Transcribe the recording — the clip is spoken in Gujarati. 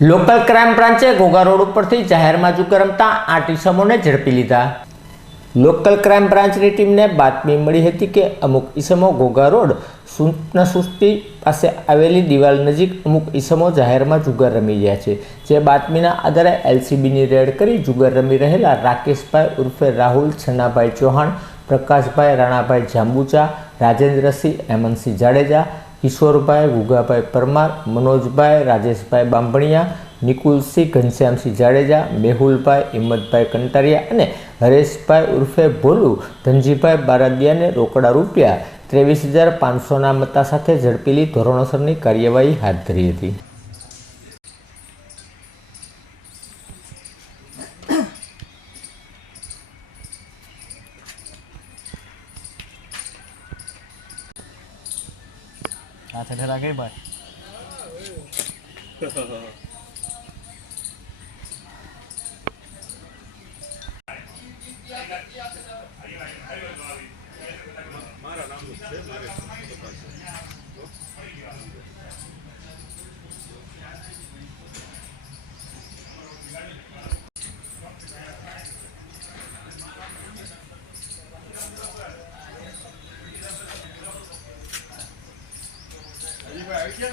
લોકલ ક્રાઇમ બ્રાન્ચે ઘોઘા રોડ ઉપરથી જાહેરમાં જુગાર રમતા આઠ ઈસમોને ઝડપી લીધા. લોકલ ક્રાઇમ બ્રાન્ચની ટીમને બાતમી મળી હતી કે અમુક ઈસમો ઘોઘા રોડ સુસ્તી પાસે આવેલી દિવાલ નજીક અમુક ઈસમો જાહેરમાં જુગાર રમી રહ્યા છે. જે બાતમીના આધારે એલસીબીની રેડ કરી જુગાર રમી રહેલા રાકેશભાઈ ઉર્ફે રાહુલ, છન્નાભાઈ ચૌહાણ, પ્રકાશભાઈ રાણાભાઈ જાંબુચા, રાજેન્દ્રસિંહ, હેમંતસિંહ જાડેજા કિશોરભાઈ ગુગાભાઈ પરમાર, મનોજભાઈ, રાજેશભાઈ બાંભણિયા, નિકુલસિંહ ઘનશ્યામસિંહ જાડેજા, મેહુલભાઈ, હિંમતભાઈ કંટારિયા અને હરેશભાઈ ઉર્ફે ભોલુ, ધનજીભાઈ બારદિયાને રોકડા રૂપિયા. ત્રેવીસ હજાર પાંચસોના મતા સાથે ઝડપેલી ધોરણોસરની કાર્યવાહી હાથ ધરી હતી. હાથે ઠરા ગઈ ભાઈ. મારા નામ છે મારે Ahí